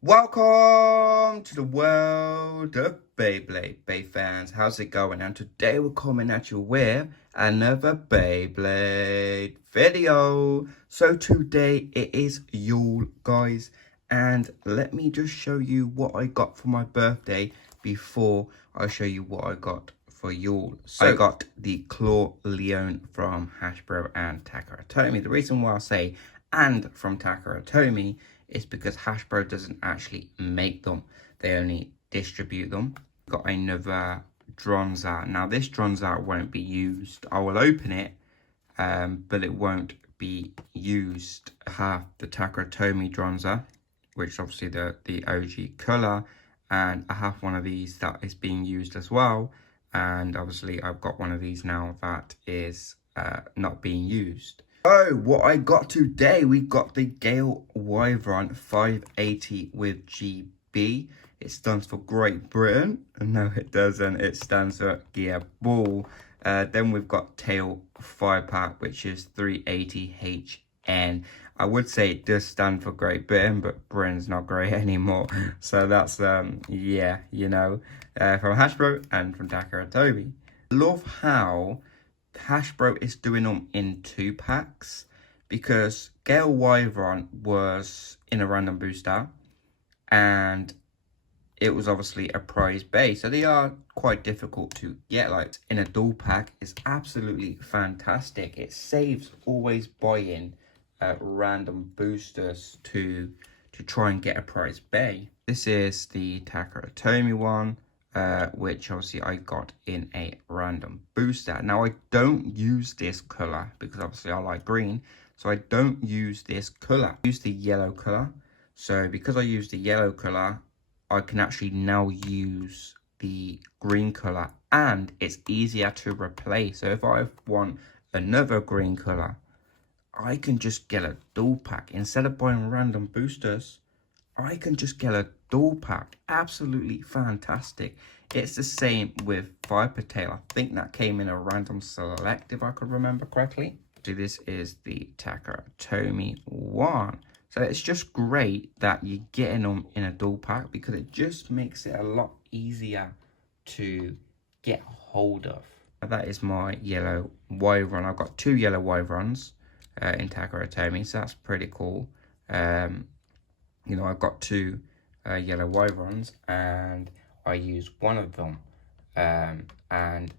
Welcome to the world of Beyblade, Bay fans. How's it going? And today we're coming at you with another Beyblade video. So today it is Yule, guys, and let me just show you what I got for my birthday before I show you what I got for Yule. So I got the Claw Leon from Hasbro and Takara Tomy. The reason why I say and from Takara Tomy is because Hasbro doesn't actually make them, they only distribute them. Got another Dronza. Now this Dronza won't be used. I will open it, but it won't be used. I have the Takara Tomy Dronza, which is obviously the OG colour, and I have one of these that is being used as well, and obviously I've got one of these now that is not being used. So what I got today, we got the Gale Wyvern 580 with GB. It stands for Great Britain. No, it doesn't. It stands for Gear Ball. Then we've got Tail Firepack, which is 380HN. I would say it does stand for Great Britain, but Britain's not great anymore. So that's, yeah, you know, from Hasbro and from Takara Tomy. Love how Hasbro is doing them in 2-packs, because Gale Wyvern was in a random booster and it was obviously a prize base, so they are quite difficult to get. Like in a dual pack is absolutely fantastic. It saves always buying random boosters to try and get a prize bay. This is the Takara Tomy one, which obviously I got in a random booster. Now I don't use this color because obviously I like green, so I don't use this color. I use the yellow color. So because I use the yellow color, I can actually now use the green color, and it's easier to replace. So if I want another green color, I can just get a dual pack. Instead of buying random boosters, I can just get a dual pack. Absolutely fantastic. It's the same with Viper Tail. I think that came in a random select, if I could remember correctly. So this is the Takara Tomy one. So it's just great that you're getting them in a dual pack, because it just makes it a lot easier to get hold of. That is my yellow Wyvern. I've got 2 yellow Wyverns in Takara Tomy, so that's pretty cool. You know, I've got 2 yellow Wyverns, and I use one of them. And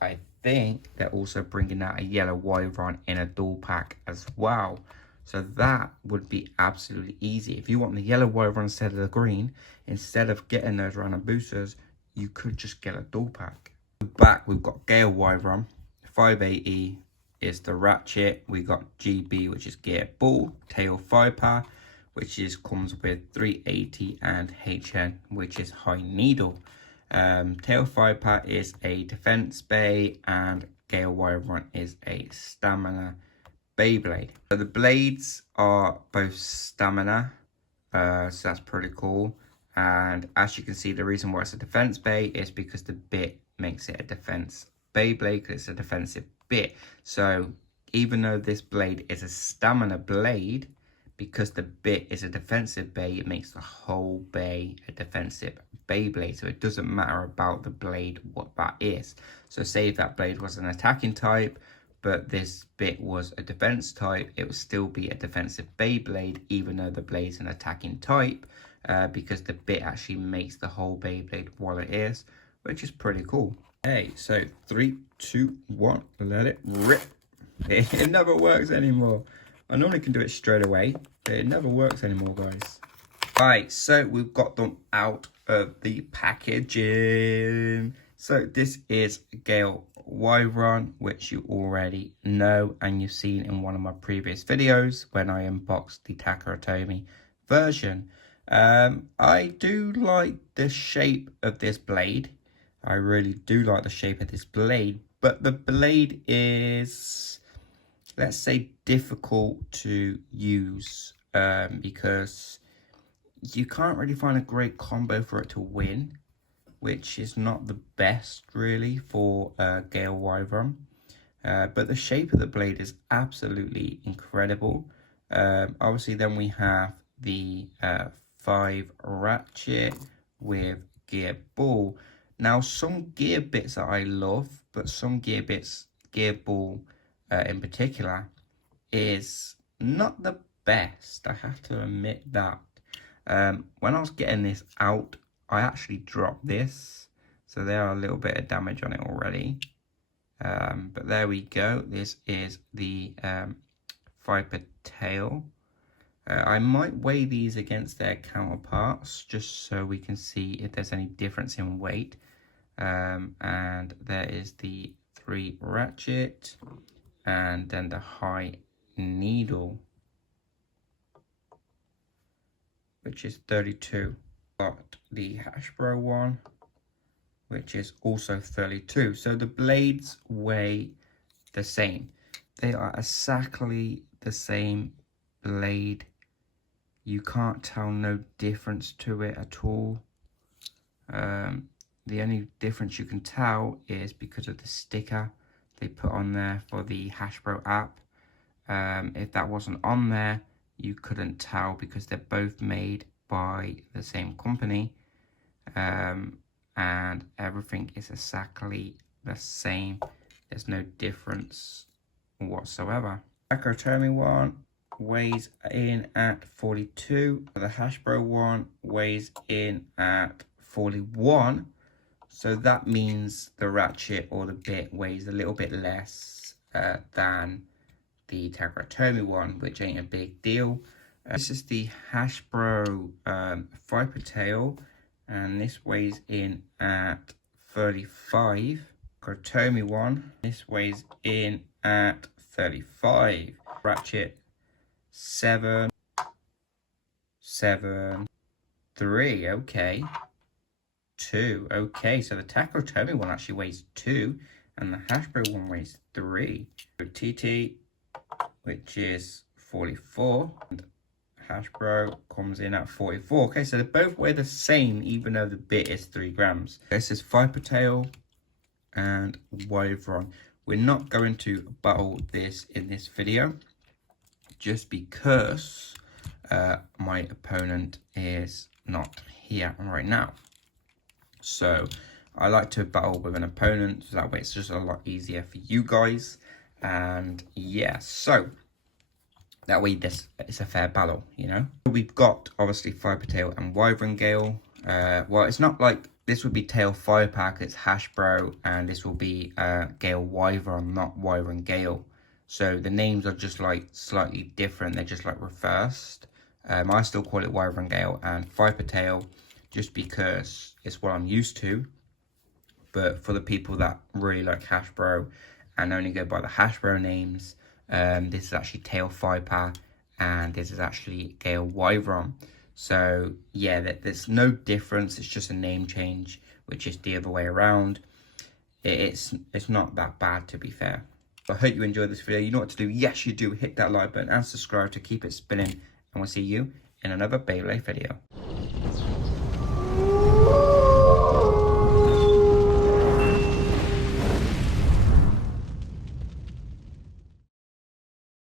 I think they're also bringing out a yellow Wyvern in a dual pack as well. So that would be absolutely easy. If you want the yellow Wyvern instead of the green, instead of getting those random boosters, you could just get a dual pack. Back, we've got Gale Wyvern. 580 is the Ratchet. We got GB, which is Gear Ball. Tail Firepower, which comes with 380, and HN, which is High Needle. Tail Firepower is a Defense Bay, and Gale Wyvern is a Stamina Beyblade. So the blades are both Stamina, so that's pretty cool. And as you can see, the reason why it's a Defense Bay is because the bit makes it a Defense Beyblade, because it's a defensive bit. So even though this blade is a Stamina blade, because the bit is a defensive bay, it makes the whole bay a defensive Beyblade. So it doesn't matter about the blade, what that is. So say if that blade was an attacking type, but this bit was a defense type, it would still be a defensive Beyblade, even though the blade's an attacking type, because the bit actually makes the whole Beyblade what it is, which is pretty cool. Hey, so 3, 2, 1, let it rip. It never works anymore. I normally can do it straight away, but it never works anymore, guys. Right, so we've got them out of the packaging. So this is Gale Wyvern, which you already know and you've seen in one of my previous videos when I unboxed the Takara Tomy version. I do like the shape of this blade. I really do like the shape of this blade, but the blade is, let's say, difficult to use, because you can't really find a great combo for it to win, which is not the best really for Gale Wyvern. But the shape of the blade is absolutely incredible. Obviously then we have the 5 ratchet with gear ball. Now some gear bits that I love, but some gear ball in particular, is not the best. I have to admit that. When I was getting this out, I actually dropped this, so there are a little bit of damage on it already. But there we go. This is the Viper tail. I might weigh these against their counterparts just so we can see if there's any difference in weight. And there is the 3 ratchet and then the high needle, which is 32. Got the hasbro one, which is also 32. So the blades weigh the same. They are exactly the same blade. You can't tell no difference to it at all. The only difference you can tell is because of the sticker they put on there for the hasbro app. If that wasn't on there, you couldn't tell because they're both made by the same company. And everything is exactly the same. There's no difference whatsoever. Acrotomy one weighs in at 42. The hasbro one weighs in at 41. So that means the ratchet or the bit weighs a little bit less than the Takaratomi one, which ain't a big deal. This is the hasbro Viper tail, and this weighs in at 35. Takaratomi one, this weighs in at 35. Ratchet 7, 7, 3. Okay. 2. Okay, so the Takaratomi one actually weighs 2 and the hasbro one weighs 3. TT, which is 44, and hasbro comes in at 44. Okay, so they both weigh the same even though the bit is 3 grams. This is Viper tail and Wyvern. We're not going to battle this in this video just because my opponent is not here right now. So I like to battle with an opponent, so that way it's just a lot easier for you guys. And yeah, so that way this it's a fair battle, you know. We've got obviously Viper tail and Wyvern gale. Well, it's not like this would be tail fire pack, it's hasbro, and this will be gale Wyvern, not Wyvern gale. So the names are just like slightly different, they're just like reversed. I still call it Wyvern gale and Viper tail just because it's what I'm used to. But for the people that really like hasbro and only go by the hasbro names, this is actually tail Viper and this is actually gale Wyvern. So yeah, there's no difference, it's just a name change, which is the other way around. It's not that bad, to be fair. I hope you enjoyed this video. You know what to do. Yes, you do. Hit that like button and subscribe to keep it spinning. And we'll see you in another Beyblade video.